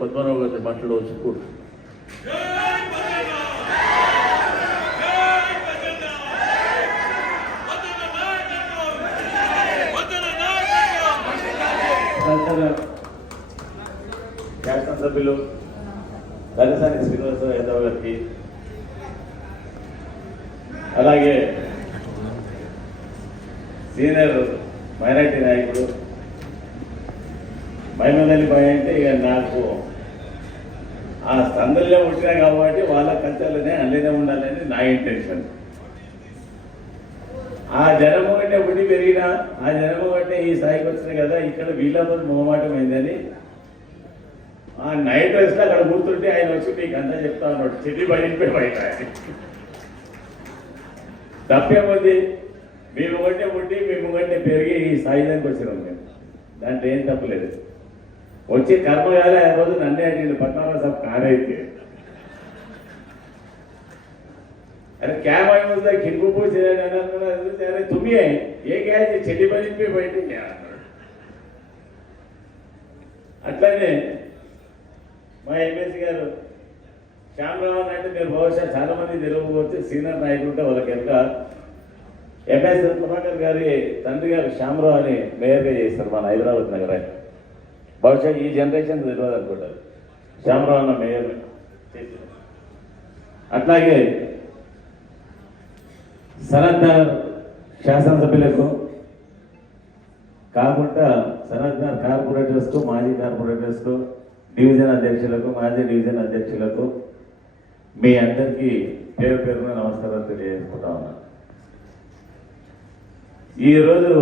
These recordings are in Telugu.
పద్మనాభ గారి మాటలో వచ్చి శాసనసభ్యులు దళసాని శ్రీనివాస యాదవ్ గారికి, అలాగే సీనియర్ మైనార్టీ నాయకుడు మైమదలి బాయ్ అంటే ఇక నాకు ఆ సందర్లో పుట్టినా కాబట్టి వాళ్ళ కల్చర్లోనే అందులోనే ఉండాలని నా ఇంటెన్షన్. ఆ జనము అంటే పుట్టి పెరిగినా ఆ జనము అంటే ఈ స్థాయికి వచ్చినాయి కదా, ఇక్కడ వీళ్ళతో మొహమాటం అయిందని ఆ నైట్ డ్రెస్లో అక్కడ కూర్చుంటే ఆయన వచ్చి మీకు అంతా చెప్తా ఉన్నాడు, చెల్లి పడిపోయి బయట తప్పేముంది. మేము ఒకటే పుట్టి మేము ఒకటే పెరిగి ఈ స్థాయి దానికి వచ్చినాం మేము, దాంట్లో ఏం తప్పలేదు. వచ్చి కర్మగాలే ఆ రోజు నన్నే అడిగింది పద్మనాభ సాబ్ కార్ అయితే अरे क्या भाई बोलता खिड़को पूछ अरे तुम ही है ये क्या है చెల్లి పడిపోయి బయట అట్లానే మా ఎమ్మెల్సీ గారు శ్యామరావు అంటే మీరు బహుశా చాలా మంది తెలియకపోతే సీనియర్ నాయకులు ఉంటే వాళ్ళకి వెనక ఎంఎస్ ప్రభాకర్ గారి తండ్రి గారు శ్యామరావు అని మేయర్గా చేస్తారు మన హైదరాబాద్ నగరాన్ని. బహుశా ఈ జనరేషన్ తెలియదు అనుకుంటారు శ్యామరావు అన్న మేయర్ చేశారు. అట్లాగే సనత్నగర్ శాసనసభ్యులకు కాకుండా సనత్నగర్ కార్పొరేటర్స్కు, మాజీ కార్పొరేటర్స్కు, డివిజన్ అధ్యక్షులకు, మాజీ డివిజన్ అధ్యక్షులకు మీ అందరికీ పేరు పేరున నమస్కారాలు తెలియజేసుకుంటా ఉన్నాను. ఈరోజు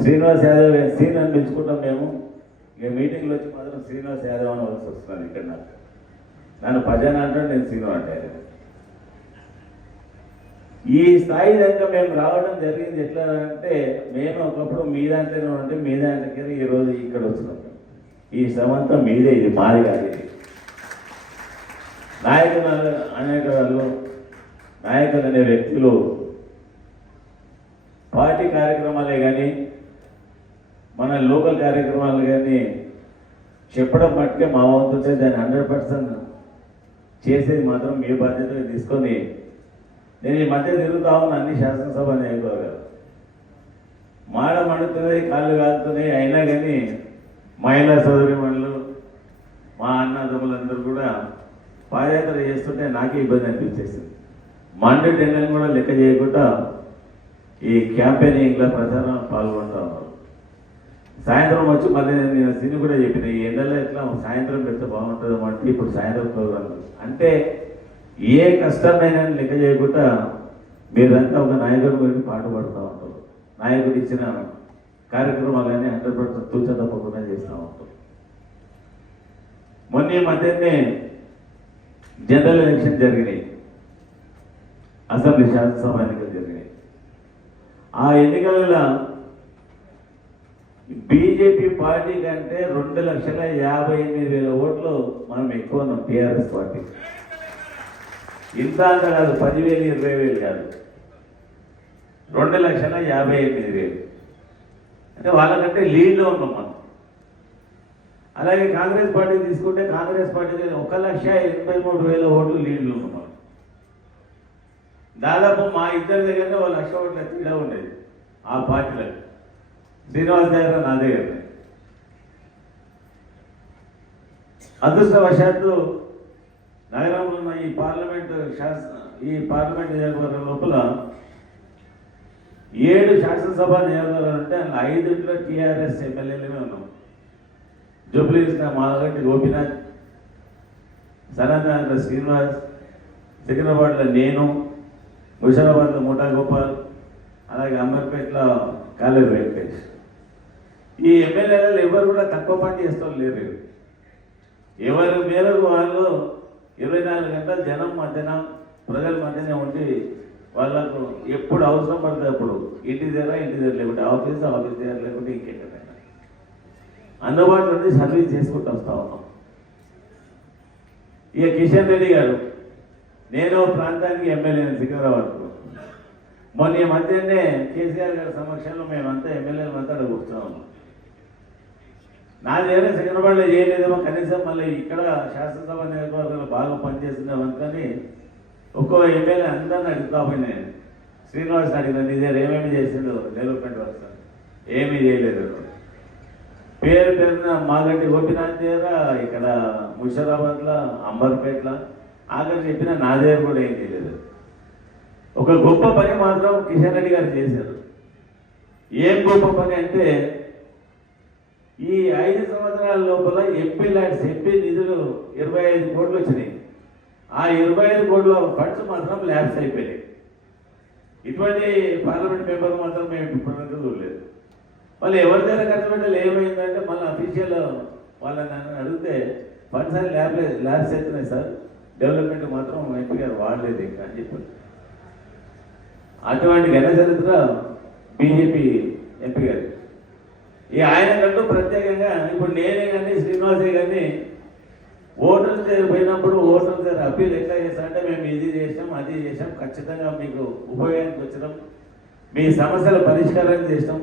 శ్రీనివాస్ యాదవ్ సీన్ అని పిలుచుకుంటాం మేము. ఇక మీటింగ్లో వచ్చి మాత్రం శ్రీనివాస్ యాదవ్ అని వలసి వస్తున్నాను. ఇక్కడ నన్ను పజాన అంటే నేను శ్రీను అంటే ఈ స్థాయి దాకా మేము రావడం జరిగింది. ఎట్లా అంటే మేము ఒకప్పుడు మీ దాంట్లోనే ఉంటే మీ దాంట్లోకి ఈరోజు ఇక్కడ వచ్చినాం. ఈ శ్రమంతా మీదే, ఇది మాది కాదు. ఇది నాయకులు అనేవాళ్ళు, నాయకులు అనే వ్యక్తులు పార్టీ కార్యక్రమాలే కానీ మన లోకల్ కార్యక్రమాలు కానీ చెప్పడం మట్టుకే మా వంతు ఉంటే దాన్ని 100% చేసేది మాత్రం మీ బాధ్యతగా తీసుకొని నేను ఈ మధ్య తిరుగుతా ఉన్న అన్ని శాసనసభ నియోజకవర్గాలు మాడ మండుతున్నాయి, కాళ్ళు కాలుతున్నాయి. అయినా కానీ మహిళా సోదరిమణులు మా అన్నదమ్ములందరూ కూడా పాదయాత్ర చేస్తుంటే నాకే ఇబ్బంది అనిపించేసింది. మండే టెండర్ని కూడా లెక్క చేయకుండా ఈ క్యాంపెయినింగ్లో ప్రచారం పాల్గొంటా ఉన్నారు. సాయంత్రం వచ్చి మళ్ళీ నేను సిని కూడా చెప్పిన ఈ ఎండలో ఎట్లా సాయంత్రం పెడితే బాగుంటుంది అంటే ఇప్పుడు సాయంత్రం ప్రోగ్రాం అంటే ఏ కష్టమైనా లెక్క చేయకుండా మీరంతా ఒక నాయకుడి గురించి పాటుపడుతూ ఉంటారు. నాయకుడు ఇచ్చిన కార్యక్రమాలన్నీ 100% తూచ తప్పకుండా చేస్తూ ఉంటారు. మొన్న ఈ మధ్యనే జనరల్ ఎలక్షన్ జరిగినాయి, అసెంబ్లీ శాసనసభ ఎన్నికలు జరిగినాయి. ఆ ఎన్నికలలో బీజేపీ పార్టీ కంటే 2,58,000 ఓట్లు మనం ఎక్కువ ఉన్నాం. టీఆర్ఎస్ పార్టీ ఇంత అంత కాదు, 10,000 20,000 కాదు, 2,58,000 అంటే వాళ్ళకంటే లీడ్లో ఉన్నాం మనం. అలాగే కాంగ్రెస్ పార్టీ తీసుకుంటే కాంగ్రెస్ పార్టీ 1,83,000 ఓట్లు లీడ్లో ఉన్నాం మనం. దాదాపు మా ఇద్దరి దగ్గరనే 1,00,000 ఓట్ల తేడా ఉండేది ఆ పార్టీలకు. శ్రీనివాస్ దగ్గర నా దగ్గర. అదృష్టవశాత్తు నగరంలో ఉన్న ఈ పార్లమెంట్ నియోజకవర్గం లోపల 7 శాసనసభ నియోజకవర్గాలు ఉంటే అందులో 5 టీఆర్ఎస్ ఎమ్మెల్యేలమే ఉన్నాం. జూబ్లీహిల్స్ మాలగంటి గోపీనాథ్, సనత్నగర్లో శ్రీనివాస్, సికింద్రాబాద్లో నేను, హుషారాబాద్లో ముఠా గోపాల్, అలాగే అంబర్పేటలో కాలేరు వెంకటేష్. ఈ ఎమ్మెల్యేలలో ఎవరు కూడా తక్కువ పని చేస్తాం లేరు. ఎవరి మేరకు వాళ్ళు 24 గంటలు జనం మధ్యన, ప్రజల మధ్యనే ఉండి వాళ్ళకు ఎప్పుడు అవసరం పడితే అప్పుడు ఇంటి దగ్గర లేకుంటే ఆఫీస్ దగ్గర లేకుంటే ఇంకెక్కడైనా అందుబాటులో ఉండి సర్వీస్ చేసుకుంటూ వస్తూ ఉన్నాం. ఇక కిషన్ రెడ్డి గారు, నేను ప్రాంతానికి ఎమ్మెల్యే సికింద్రాబాద్కు. మొన్న ఈ మధ్యనే కేసీఆర్ గారి సమక్షంలో మేమంతా ఎమ్మెల్యేలు అంతా కూర్చున్నాం. నాదేమైనా సికింద్రాబాద్లో చేయలేదేమో, కనీసం మళ్ళీ ఇక్కడ శాసనసభ నియోజకవర్గంలో బాగా పనిచేస్తున్నాం అనుకొని ఒక్కో ఎమ్మెల్యే అందరిని అడుగుతా పోయినాయి. శ్రీనివాస్ అడిగిన నీ దగ్గర ఏమేమి చేసిండు డెవలప్మెంట్ వర్క్, ఏమీ చేయలేదు. పేరున మాగంటి గోపినాథ్ దగ్గర, ఇక్కడ ముషిరాబాద్లో, అంబర్పేటలో ఆఖరి చెప్పిన నా దగ్గర కూడా ఏం చేయలేదు. ఒక గొప్ప పని మాత్రం కిషన్ రెడ్డి గారు చేశారు. ఏం గొప్ప పని అంటే ఈ 5 సంవత్సరాల లోపల ఎంపీ ల్యాండ్స్, ఎంపీ నిధులు 25 కోట్లు వచ్చినాయి. ఆ 25 కోట్ల ఫండ్స్ మాత్రం ల్యాబ్స్ అయిపోయినాయి. ఇటువంటి పార్లమెంట్ మెంబర్ మాత్రం మేము ఇప్పటివరకు చూడలేదు. మళ్ళీ ఎవరి దగ్గర ఖర్చు పెట్టాలి ఏమైందంటే మళ్ళీ అఫీషియల్ వాళ్ళని నన్ను అడిగితే ఫండ్స్ అని ల్యాబ్స్ అవుతున్నాయి సార్, డెవలప్మెంట్ మాత్రం ఎంపీ గారు వాడలేదు ఇంకా అని చెప్పారు. అటువంటి ఘన చరిత్ర బీజేపీ ఎంపీ గారు. ఈ ఆయన కంటూ ప్రత్యేకంగా ఇప్పుడు నేనే కానీ శ్రీనివాసే కానీ ఓటర్ల దగ్గర పోయినప్పుడు ఓటర్ల దగ్గర అప్పీల్ ఎట్లా చేస్తారంటే మేము ఇది చేసాం, అది చేసాం, ఖచ్చితంగా మీకు ఉపయోగానికి వచ్చినాం, మీ సమస్యల పరిష్కారం చేసాం,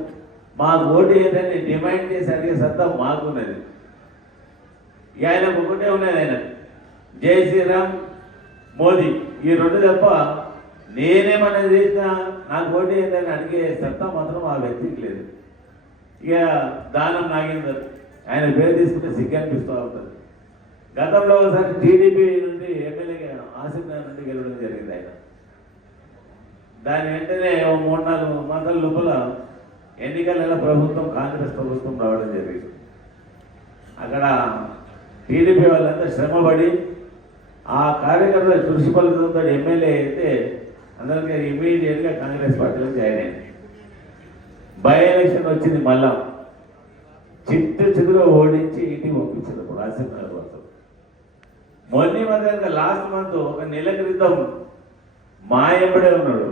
మా ఓటు ఏంటంటే డిమాండ్ చేసి అడిగే సత్తా మాకున్నది. ఆయన ఒకటే ఉన్నది, ఆయన జై శ్రీరామ్ మోదీ ఈ రెండు తప్ప నేనేమన్నా చేసినా నాకు ఓటు ఏంటని అడిగే సత్తా మాత్రం ఆ వ్యక్తికి లేదు. ఇక దానం నాగేందర్, ఆయన పేరు తీసుకుంటే సిగ్గు అనిపిస్తూ ఉంటుంది. గతంలో ఒకసారి టీడీపీ నుండి ఎమ్మెల్యేగా ఆసిఫ్ నగర్ నుండి గెలవడం జరిగింది ఆయన. దాని వెంటనే 3-4 మాసాల లోపల ఎన్నికల ప్రభుత్వం, కాంగ్రెస్ ప్రభుత్వం రావడం జరిగింది. అక్కడ టీడీపీ వాళ్ళంతా శ్రమపడి ఆ కార్యకర్తల కృషి ఫలితంతో ఎమ్మెల్యే అయితే అందరికీ ఇమీడియట్గా కాంగ్రెస్ పార్టీలో జాయిన్ అయింది. బై ఎలక్షన్ వచ్చింది, మళ్ళా చిత్తుగా ఓడించి ఇంటికి పంపించారు ఆసిఫ్ నగర్ కోసం. మొన్న మధ్య లాస్ట్ మంత్ ఒక నెల క్రితం మా ఎంబడే ఉన్నాడు.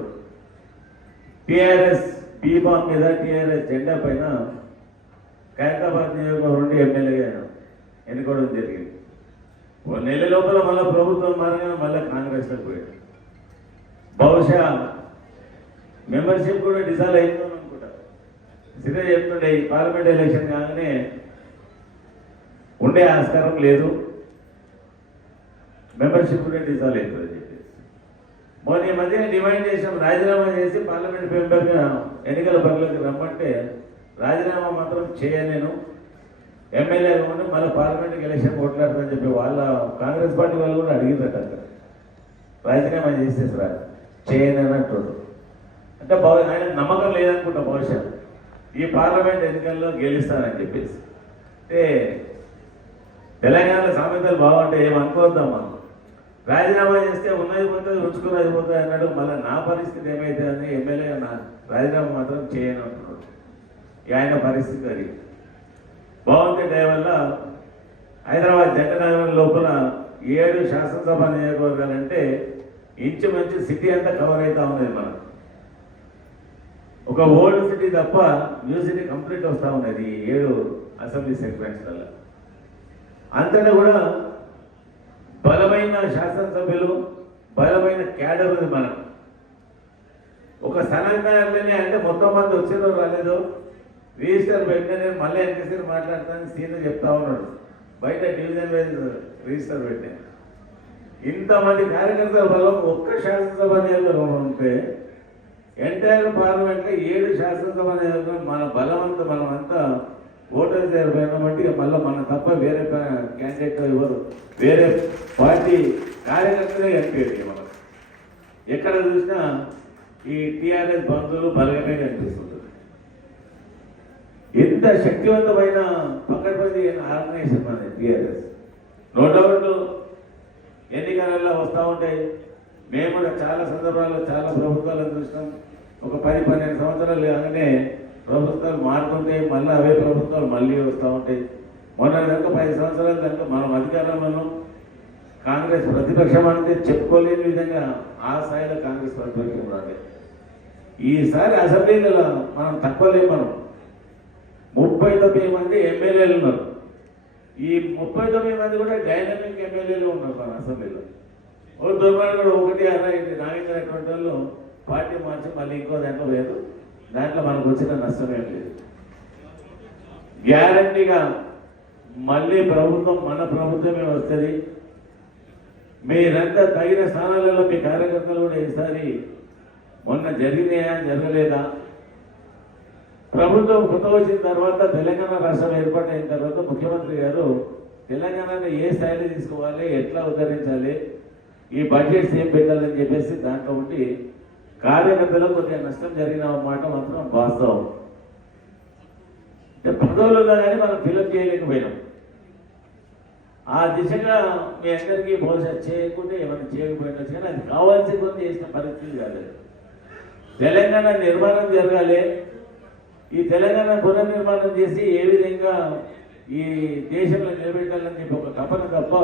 టీఆర్ఎస్ బీఫామ్ మీద టీఆర్ఎస్ జెండా పైన ఖైరతాబాద్ నియోజకవర్గం నుండి ఎమ్మెల్యేగా ఎన్నుకోవడం జరిగింది. ఓ నెల లోపల మళ్ళీ ప్రభుత్వం మారగానే మళ్ళీ కాంగ్రెస్లో పోయాడు. బహుశా మెంబర్షిప్ కూడా డిసాల్వ్ అయిందని అనుకుంటా. సిద్ధ చెప్తుండే ఈ పార్లమెంట్ ఎలక్షన్ కాగానే ఉండే ఆస్కారం లేదు, మెంబర్షిప్ కూడా డిసాల్వ్ అవుతుంది చెప్పేసి మొన్న ఈ మధ్యన డిమాండ్ చేసాం, రాజీనామా చేసి పార్లమెంట్ మెంబర్గా ఎన్నికల బరిలోకి రమ్మంటే రాజీనామా మాత్రం చేయలేను, ఎమ్మెల్యేగా ఉండి మళ్ళీ పార్లమెంట్కి ఎలక్షన్ కొట్లాడతారని చెప్పి వాళ్ళ కాంగ్రెస్ పార్టీ వాళ్ళు కూడా అడిగిందట. రాజీనామా చేసేసారా చేయనట్టు అంటే ఆయన నమ్మకం లేదనుకుంటా బహుశా ఈ పార్లమెంట్ ఎన్నికల్లో గెలుస్తానని చెప్పేసి. అంటే తెలంగాణలో సామెతలు బాగుంటాయి, ఏమనుకోద్దాం మనం. రాజీనామా చేస్తే ఉన్నది పోతుంది, ఉంచుకున్నది పోతుంది అన్నాడు. మళ్ళీ నా పరిస్థితి ఏమైతే అని ఎమ్మెల్యే నా రాజీనామా మాత్రం చేయను అంటున్నాడు. ఆయన పరిస్థితి అది బాగుంది. దయవల్ల హైదరాబాద్ జగనగరం లోపల 7 శాసనసభ నియోజకవర్గాలంటే ఇంచుమించు సిటీ అంతా కవర్ అవుతా ఉన్నది మనకు. ఒక ఓల్డ్ సిటీ తప్ప న్యూ సిటీ కంప్లీట్ వస్తూ ఉన్నది ఈ 7 అసెంబ్లీ సెగ్మెంట్స్లలో. అంతటా కూడా బలమైన శాసనసభ్యులు, బలమైన క్యాడర్ ఉంది మనకు. ఒక సనగ్నారులని అంటే మొత్తం మంది వచ్చేదో రాలేదో రిజిస్టర్ పెట్టిన నేను మళ్ళీ ఎంతసేపు మాట్లాడతానని సీనియర్ చెప్తా ఉన్నాడు. బయట డివిజన్ వైజ్ రిజిస్టర్ పెట్టాను. ఇంతమంది కార్యకర్తల బలం ఒక్క శాసనసభ నియోజకవర్గం ఉంటే ఎంటైర్ పార్లమెంట్లో 7 శాసనసభ నియోజకవర్గం మన బలమంతా మనమంతా ఓటర్స్ దగ్గర బట్టి మళ్ళీ మన తప్ప వేరే క్యాండిడేట్ ఎవరు, వేరే పార్టీ కార్యకర్తలే కనిపించండి. మనం ఎక్కడ చూసినా ఈ టీఆర్ఎస్ బంధువులు బలమే కనిపిస్తుంటుంది. ఎంత శక్తివంతమైన పక్కపడి ఆర్గనైజేషన్ మన టీఆర్ఎస్. నో డౌట్ ఎన్నికలలో వస్తూ ఉంటాయి. మేము కూడా చాలా సందర్భాల్లో చాలా ప్రభుత్వాలను చూసినాం. ఒక 10-12 సంవత్సరాలు కాగానే ప్రభుత్వాలు మారుతుంటాయి, మళ్ళీ అవే ప్రభుత్వాలు మళ్ళీ వస్తూ ఉంటాయి. మొన్న కనుక 10 సంవత్సరాల కనుక మనం అధికారంలో కాంగ్రెస్ ప్రతిపక్షం అంటే చెప్పుకోలేని విధంగా ఆ స్థాయిలో కాంగ్రెస్ ప్రతిపక్షం రాలేదు. ఈసారి అసెంబ్లీలో మనం తక్కువ లేము. మనం 39 మంది ఎమ్మెల్యేలు ఉన్నారు. ఈ 39 మంది కూడా డైనమిక్ ఎమ్మెల్యేలు ఉన్నారు మన అసెంబ్లీలో. ఓ దుర్మార్గుడు ఒకటి నాగేంద్రటువంటి వాళ్ళు పార్టీ మార్చి మళ్ళీ ఇంకో దాంట్లో లేదు. దాంట్లో మనకు వచ్చిన నష్టమేం లేదు. గ్యారంటీగా మళ్ళీ ప్రభుత్వం మన ప్రభుత్వమే వస్తుంది. మీరంతా తగిన స్థానాలలో మీ కార్యకర్తలు కూడా ఈసారి మొన్న జరిగినాయా జరగలేదా, ప్రభుత్వం కొత్త వచ్చిన తర్వాత తెలంగాణ రాష్ట్రం ఏర్పాటైన తర్వాత ముఖ్యమంత్రి గారు తెలంగాణను ఏ స్థాయిలో తీసుకోవాలి, ఎట్లా ఉద్ధరించాలి, ఈ బడ్జెట్స్ ఏం పెట్టాలని చెప్పేసి దాంట్లో ఉండి కార్యకర్తలకు కొద్దిగా నష్టం జరిగిన మాట మాత్రం వాస్తవం. పదవులు ఉన్నా కానీ మనం ఫిలప్ చేయలేకపోయినాం. ఆ దిశగా మీ అందరికీ బహుశా చేయకుంటే ఏమైనా చేయకపోయినా కానీ అది కావాల్సి కొన్ని చేసిన పరిస్థితి కాలేదు. తెలంగాణ నిర్మాణం జరగాలి, ఈ తెలంగాణ పునర్నిర్మాణం చేసి ఏ విధంగా ఈ దేశంలో నిలబెట్టాలని చెప్పి ఒక తపన తప్ప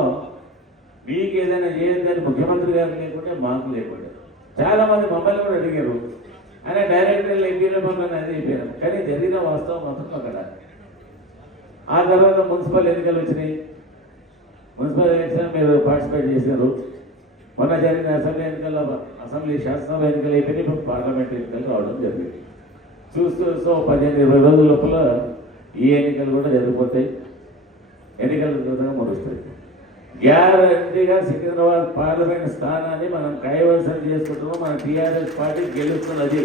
మీకు ఏదైనా చేయొద్దని ముఖ్యమంత్రి గారు లేకుంటే మాకు లేకుండా. చాలా మంది మమ్మల్ని కూడా అడిగారు, ఆయన డైరెక్టర్లు ఎంపీల మమ్మల్ని అదే చెప్పారు. కానీ జరిగిన వాస్తవం మాత్రం అక్కడ. ఆ తర్వాత మున్సిపల్ ఎన్నికలు వచ్చినాయి. మున్సిపల్ ఎలక్షన్ మీరు పార్టిసిపేట్ చేశారు. మొన్న జరిగిన అసెంబ్లీ ఎన్నికల్లో అసెంబ్లీ శాసనసభ ఎన్నికలు అయిపోయినాయి, ఇప్పుడు పార్లమెంట్ ఎన్నికలు రావడం జరిగింది. చూస్తూ 15-20 రోజుల లోపల ఈ ఎన్నికలు కూడా జరిగిపోతాయి. ఎన్నికల విధంగా మురుస్తాయి. గ్యారంటీగా సికింద్రాబాద్ పార్లమెంట్ స్థానాన్ని మనం కైవసం చేసుకుంటున్నాం. మన టీఆర్ఎస్ పార్టీ గెలుస్తున్నది.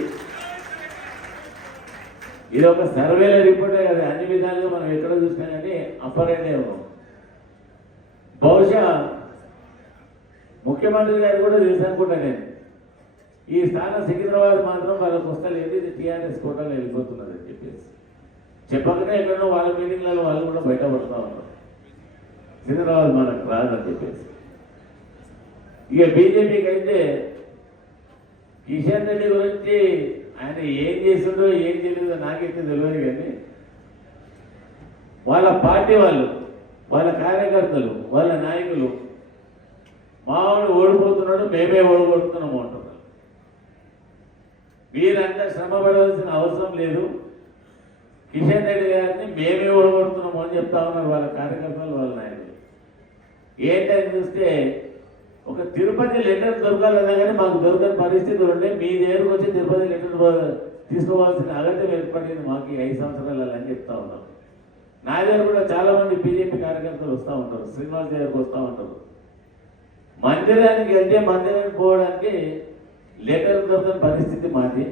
ఇది ఒక సర్వేల రిపోర్టే కదా, అన్ని విధాలుగా మనం ఎక్కడ చూసినా కానీ అపరైనే ఉన్నాం. బహుశా ముఖ్యమంత్రి గారు కూడా తెలుసు అనుకుంటా నేను, ఈ స్థానం సికింద్రాబాద్ మాత్రం వాళ్ళకు వస్తలేదు, ఇది టీఆర్ఎస్ కోటలో వెళ్ళిపోతున్నది అని చెప్పేసి చెప్పకనే ఎక్కడో వాళ్ళ మీటింగ్లలో వాళ్ళు కూడా బయటపడుతూ ఉన్నారు, సికింద్రాబాద్ మనకు రాదని చెప్పేసి. ఇక బీజేపీకి అయితే కిషన్ రెడ్డి గురించి ఆయన ఏం చేసిండో ఏం తెలియదో నాకైతే తెలియదు, కానీ వాళ్ళ పార్టీ వాళ్ళు, వాళ్ళ కార్యకర్తలు, వాళ్ళ నాయకులు మావాడు ఓడిపోతున్నాడు, మేమే ఓడిపోతున్నాము అంటున్నారు. మీరంతా శ్రమ పడవలసిన అవసరం లేదు, కిషన్ రెడ్డి గారిని మేమే ఓడగొడుతున్నాము అని చెప్తా ఉన్నారు వాళ్ళ కార్యకర్తలు, వాళ్ళ నాయకులు. ఏంటని చూస్తే ఒక తిరుపతి లెటర్ దొరకాలన్నా కానీ మాకు దొరకని పరిస్థితి ఉంటే మీ దగ్గరకు వచ్చి తిరుపతి లెటర్ తీసుకోవాల్సిన అగత్యం ఏర్పడింది మాకు 5 సంవత్సరాలలో అని చెప్తా ఉన్నాం. నా దగ్గర కూడా చాలా మంది బీజేపీ కార్యకర్తలు వస్తూ ఉంటారు, శ్రీనివాస్ దగ్గరకు వస్తూ ఉంటారు. మందిరానికి వెళ్తే మందిరానికి పోవడానికి లెటర్ దొరకని పరిస్థితి మాది.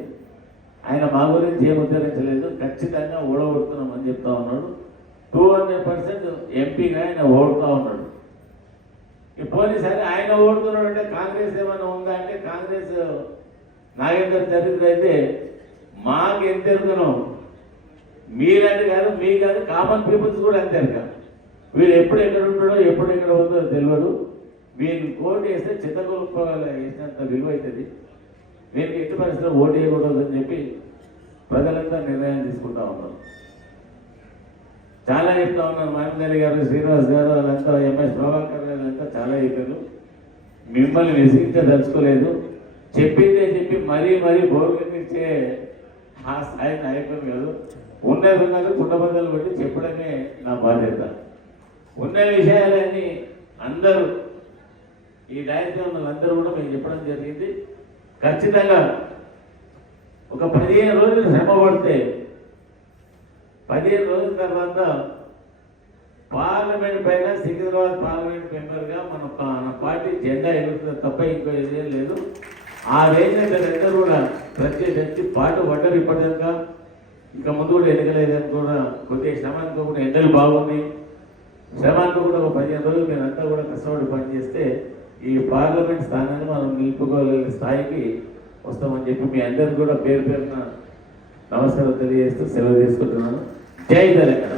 ఆయన మా గురించి ఏం ఉద్ధరించలేదు, ఖచ్చితంగా ఓడగొడుతున్నామని చెప్తా ఉన్నాడు. 200% ఎంపీగా ఆయన ఓడుతూ ఉన్నాడు. పోలీసారి ఆయన ఓడుతున్నాడు అంటే కాంగ్రెస్ ఏమైనా ఉందా అంటే, కాంగ్రెస్ నాగేందర్ చరిత్ర అయితే మాకు ఎంత ఎరుకను, మీరంటే కాదు, మీ కాదు, కామన్ పీపుల్స్ కూడా అంతే ఎరుక. వీడు ఎప్పుడు ఎక్కడ ఉంటాడో ఎప్పుడు ఎక్కడ ఉందో తెలియదు. వీళ్ళు ఓటు వేస్తే చిత్తగొప్ప వేసినంత విలువ అవుతుంది. వీరికి ఎట్టి పరిస్థితిలో ఓటు వేయకూడదని చెప్పి ప్రజలంతా నిర్ణయం తీసుకుంటా ఉన్నారు. చాలా చెప్తా ఉన్నారు, మామిందరి గారు, శ్రీనివాస్ గారు, వాళ్ళంతా ఎంఎస్ ప్రభాకర్ గారు అంతా చాలా చెప్పారు. మిమ్మల్ని విసిగించదలుచుకోలేదు, చెప్పిందే చెప్పి మరీ బోర్గెట్టించే ఆ స్థాయి నాయకులు కాదు. ఉన్నది కుండబద్దలు పెట్టి చెప్పడమే నా బాధ్యత. ఉన్న విషయాలన్నీ అందరూ ఈ డైరెక్ట్ వాళ్ళందరూ కూడా మేము చెప్పడం జరిగింది. ఖచ్చితంగా ఒక 15 రోజులు శ్రమ పడితే 15 రోజుల తర్వాత పార్లమెంట్ పైన సికింద్రాబాద్ పార్లమెంట్ మెంబర్గా మన పార్టీ జెండా ఎగురుతుంది తప్ప ఇంకో ఏదేం లేదు. ఆ రేంజ్ అందరూ కూడా ప్రత్యేకించి పాటు పడ్డరు. ఇప్పటిదాకా ఇంకా ముందు కూడా ఎన్నికలేదని కూడా కొద్దిగా శ్రమ అనుకోకుండా ఎండలు బాగున్నాయి. శ్రమ అనుకోకుండా ఒక 15 రోజులు మీరంతా కూడా కష్టపడి పనిచేస్తే ఈ పార్లమెంట్ స్థానాన్ని మనం నిలుపుకోగలిగే స్థాయికి వస్తామని చెప్పి మీ అందరికీ కూడా పేరున నమస్కారం తెలియజేస్తూ సెలవు తీసుకుంటున్నాను. జై తెలంగాణ.